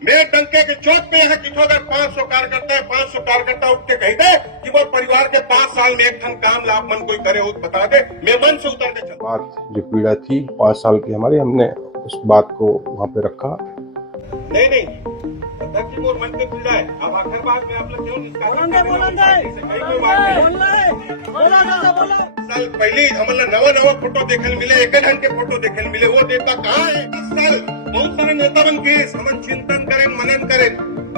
मैं डंके के चोट पे यहाँ किठो अगर 500 कार्यकर्ता है, 500 कार्यकर्ता उठ के कह दे कि वो परिवार के 5 साल में एक ठन काम लाभ मन कोई करे हो तो बता दे, मैं मन से उतर के चल। बात जो पीड़ा थी 5 साल की हमारी, हमने उस बात को वहाँ पे रखा। नहीं अध्यक्ष जी मोर मन पे पीड़ा है। अब आखिर बात में आप लोग क्यों साल पहले हमारा नवा फोटो देखने मिले, एक ढंग के फोटो देखने मिले, वो नेता कहाँ है? 10 साल बहुत सारे नेता बन के समन चिंतन करें, मनन करें,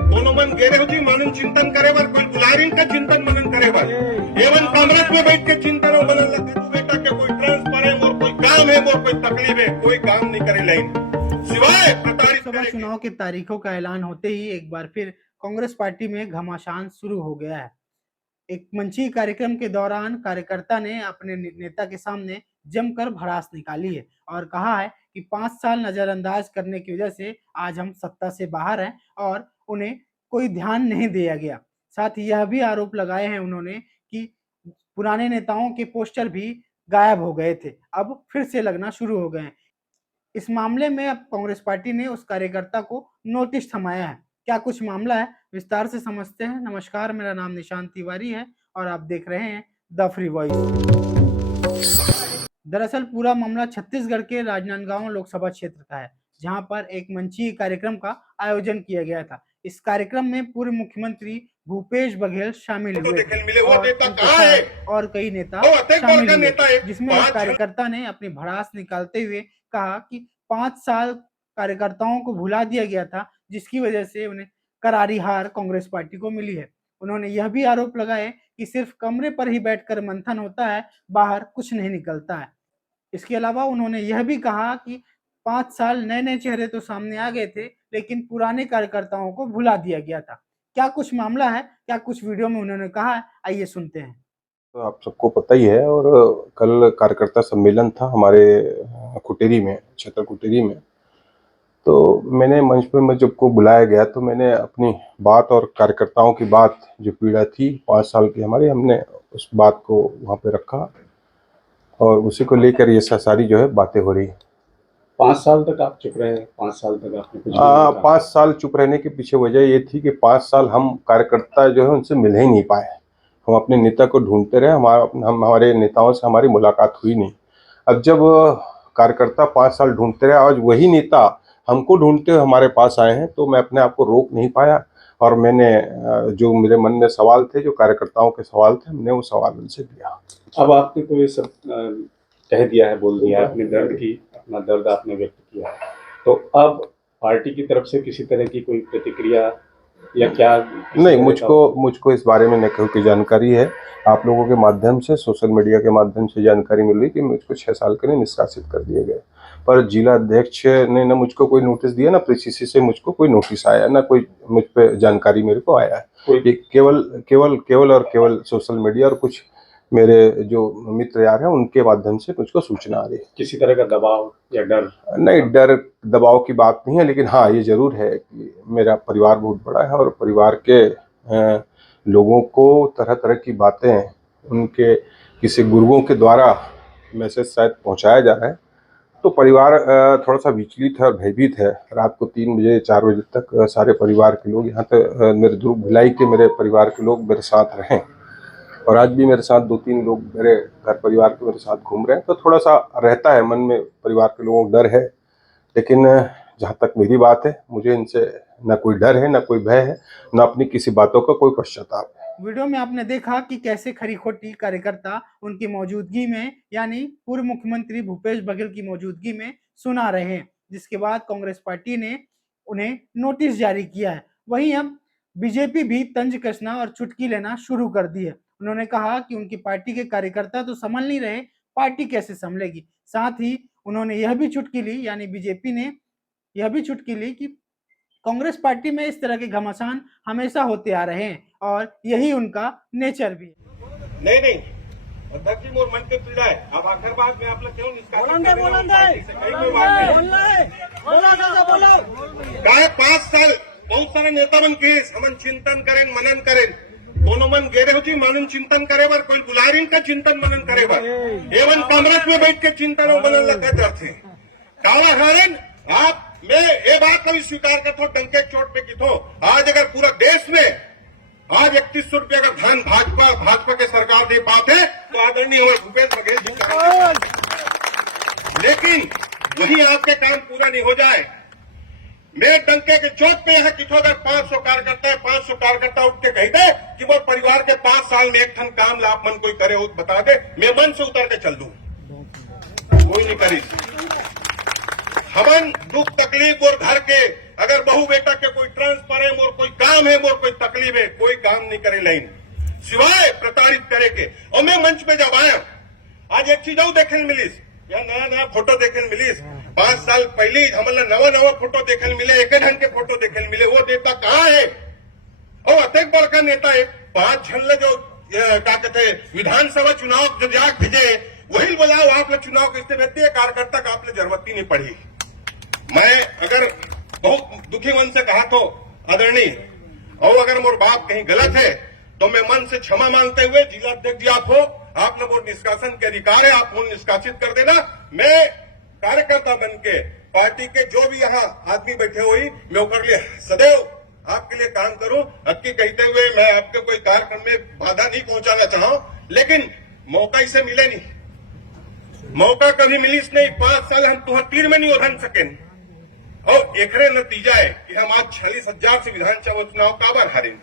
दोनों मन गेरे हो जी मनन चिंतन करे बार कोई बुलारी का चिंतन मनन करे बार एवं कांग्रेस में बैठ के चिंतन और मनन लगता है बेटा के कोई ट्रांसफर है, मोर कोई काम है, मोर कोई तकलीफ है, कोई काम नहीं करे लाइन सिवाय लोकसभा चुनाव की तारीखों का ऐलान होते ही एक बार फिर कांग्रेस पार्टी में घमासान शुरू हो गया है। एक मंची कार्यक्रम के दौरान कार्यकर्ता ने अपने नेता के सामने जमकर भड़ास निकाली है और कहा है कि 5 साल नजरअंदाज करने की वजह से आज हम सत्ता से बाहर हैं और उन्हें कोई ध्यान नहीं दिया गया। साथ ही यह भी आरोप लगाए हैं उन्होंने कि पुराने नेताओं के पोस्टर भी गायब हो गए थे, अब फिर से लगना शुरू हो गए हैं। इस मामले में अब कांग्रेस पार्टी ने उस कार्यकर्ता को नोटिस थमाया है। क्या कुछ मामला है, विस्तार से समझते हैं। नमस्कार, मेरा नाम निशांत तिवारी है और आप देख रहे हैं द फ्री वॉइस। दरअसल पूरा मामला छत्तीसगढ़ के राजनांदगांव लोकसभा क्षेत्र का है, जहां पर एक मंचीय कार्यक्रम का आयोजन किया गया था। इस कार्यक्रम में पूर्व मुख्यमंत्री भूपेश बघेल शामिल हुए और कई नेता शामिल हुए, जिसमें एक कार्यकर्ता ने अपनी भड़ास निकालते हुए कहा कि 5 साल कार्यकर्ताओं को भुला दिया गया था, जिसकी वजह से उन्हें करारी हार कांग्रेस पार्टी को मिली है। उन्होंने यह भी आरोप लगाए कि सिर्फ कमरे पर ही बैठकर मंथन होता है, बाहर कुछ नहीं निकलता है। इसके अलावा उन्होंने यह भी कहा कि 5 साल नए चेहरे तो सामने आ गए थे, लेकिन पुराने कार्यकर्ताओं को भुला दिया गया था। क्या कुछ मामला है, क्या कुछ वीडियो में उन्होंने कहा है, आइए सुनते हैं। तो आप सबको पता ही है, और कल कार्यकर्ता सम्मेलन था हमारे कुटेरी में, क्षेत्र कुटेरी में। तो मैंने मंच पे मैं जब को बुलाया गया तो मैंने अपनी बात और कार्यकर्ताओं की बात जो पीड़ा थी 5 साल की हमारी, हमने उस बात को वहाँ पे रखा और उसी को लेकर ये सारी जो है बातें हो रही है। 5 साल तक आप चुप रहे, 5 साल तक आपने कुछ 5 साल चुप रहने के पीछे वजह ये थी कि 5 साल हम कार्यकर्ता जो है उनसे मिल ही नहीं पाए। हम अपने नेता को ढूंढते रहे, हमारे नेताओं से हमारी मुलाकात हुई नहीं। अब जब कार्यकर्ता 5 साल ढूंढते रहे, आज वही नेता हमको ढूंढते हुए हमारे पास आए हैं, तो मैं अपने आप को रोक नहीं पाया और मैंने जो मेरे मन में सवाल थे, जो कार्यकर्ताओं के सवाल थे, हमने वो सवाल उनसे किया। अब आपने तो ये सब कह दिया है, बोल दिया है, अपना दर्द आपने व्यक्त किया, तो अब पार्टी की तरफ से किसी तरह की कोई प्रतिक्रिया या क्या? नहीं, मुझको इस बारे में न कोई जानकारी है। आप लोगों के माध्यम से, सोशल मीडिया के माध्यम से जानकारी मिल रही कि मुझको 6 साल के लिए निष्कासित कर दिए गए, पर जिला अध्यक्ष ने न मुझको कोई नोटिस दिया, ना पीसीसी से मुझको कोई नोटिस आया, ना कोई मुझ पे जानकारी मेरे को आया है। केवल सोशल मीडिया और कुछ मेरे जो मित्र यार हैं उनके माध्यम से मुझको सूचना आ रही है। किसी तरह का दबाव या डर? नहीं, डर दबाव की बात नहीं है, लेकिन हाँ ये जरूर है कि मेरा परिवार बहुत बड़ा है और परिवार के लोगों को तरह तरह की बातें उनके किसी गुरुओं के द्वारा मैसेज शायद पहुंचाया जा रहा है, तो परिवार थोड़ा सा विचलित है और भयभीत है। रात को 3 बजे 4 बजे तक सारे परिवार के लोग यहाँ तक मेरे दुर्ग भिलाई के मेरे परिवार के लोग मेरे साथ रहें और आज भी मेरे साथ 2-3 लोग मेरे घर परिवार के मेरे साथ घूम रहे हैं, तो थोड़ा सा रहता है मन में, परिवार के लोगों को डर है। लेकिन जहाँ तक मेरी बात है, मुझे इनसे ना कोई डर है, ना कोई भय है, ना अपनी किसी बातों का कोई पश्चाताप है। वीडियो में आपने देखा कि कैसे खरी खोटी कार्यकर्ता उनकी मौजूदगी में, यानी पूर्व मुख्यमंत्री भूपेश बघेल की मौजूदगी में सुना रहे हैं, जिसके बाद कांग्रेस पार्टी ने उन्हें नोटिस जारी किया है। वहीं अब बीजेपी भी तंज कसना और चुटकी लेना शुरू कर दी है। उन्होंने कहा कि उनकी पार्टी के कार्यकर्ता तो संभल नहीं रहे, पार्टी कैसे संभलेगी। साथ ही उन्होंने यह भी चुटकी ली, यानी बीजेपी ने यह भी चुटकी ली कि कांग्रेस पार्टी में इस तरह के घमासान हमेशा होते आ रहे हैं और यही उनका नेचर भी है। नहीं अध्यक्ष जी मोर मन पे पीड़ा है। अब आखिर बात में आप लोग क्यों गाय 5 साल बहुत सारे नेता बन के समन चिंतन करें, मनन करें, दोनों मन गेरे हो जी मनन चिंतन करे बार कोई बुलारी का चिंतन मनन करे बार एवं कांग्रेस में बैठ के चिंतन और मनन लगा थे। दावा हारेन आप मैं ये बात कभी स्वीकार करता हूं डंके की चोट पे की तो आज अगर पूरा देश में आज 3100 रुपये का धन भाजपा के सरकार दे पाते तो आदरणीय हमारे भूपेश बघेल जी लेकिन वही आपके काम पूरा नहीं हो जाए। मैं डंके के चोट पे यहां कितो अगर 500 कार्यकर्ता उठ के कह दे कि वो परिवार के 5 साल में एक ठन काम लाभ मन कोई करे हो बता दे, मैं मन से उतर के चल दूं, कोई नहीं करी। हमन दुख तकलीफ और घर के अगर बहू बेटा के कोई ट्रांसफर है मोर कोई काम है मोर कोई तकलीफ है कोई काम नहीं करे लाइन सिवाय प्रताड़ित करे के। और मैं मंच पे जब आया आज एक चीज और देखे मिलीस या नया फोटो देखे मिलीस। 5 साल पहले हमला नवा फोटो देखे मिले, एक ढंग के फोटो देखे मिले। वो नेता कहाँ है? और अत्यंत बड़का नेता है। 5 झल्ले जो क्या कहते विधानसभा चुनाव जो जाग भेजे वही बोलाओ आप लोग चुनाव किससे भेजते है कार्यकर्ता का आप लोग जरूरत ही नहीं पड़ी। मैं अगर बहुत दुखी मन से कहा तो आदरणीय और अगर मोर बाप कहीं गलत है तो मैं मन से क्षमा मांगते हुए जिला अध्यक्ष जी आप हो, आप लोग निष्कासन के अधिकार है, आप उन्हें निष्कासित कर देना। मैं कार्यकर्ता बन के पार्टी के जो भी यहाँ आदमी बैठे हुई मैं ऊपर लिए सदैव आपके लिए काम करूं। अक्की कहते हुए मैं आपके कोई कार्यक्रम में बाधा नहीं पहुंचाना चाहूं, लेकिन मौका इसे मिले नहीं, मौका कभी मिलीस नहीं। 5 साल हम तुह तीर में नहीं उधन सके और एकरे नतीजा है कि हम आज 46,000 से विधानसभा चुनाव काबर हारे।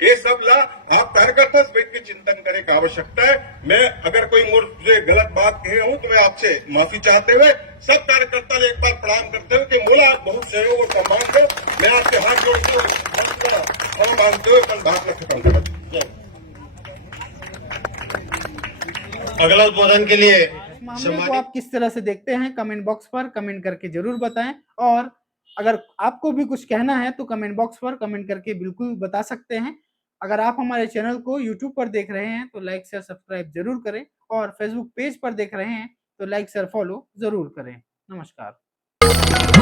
ये सब ला आप कार्यकर्ता से बैठ के चिंतन करने की आवश्यकता है। मैं अगर कोई मुझे गलत बात कहे हूं तो मैं आपसे माफी चाहते हुए सब कार्यकर्ता ने एक बार प्रणाम करते हुए कि मोला आज बहुत सहयोग और सम्मान दो। मैं आपके हाथ जोड़ते हुए और मांगते हुए अपन बात में खत्म कर। अगला उद्बोधन के लिए मामले को आप किस तरह से देखते हैं कमेंट बॉक्स पर कमेंट करके जरूर बताएं। और अगर आपको भी कुछ कहना है तो कमेंट बॉक्स पर कमेंट करके बिल्कुल बता सकते हैं। अगर आप हमारे चैनल को यूट्यूब पर देख रहे हैं तो लाइक शेयर सब्सक्राइब जरूर करें और फेसबुक पेज पर देख रहे हैं तो लाइक शेयर फॉलो जरूर करें। नमस्कार।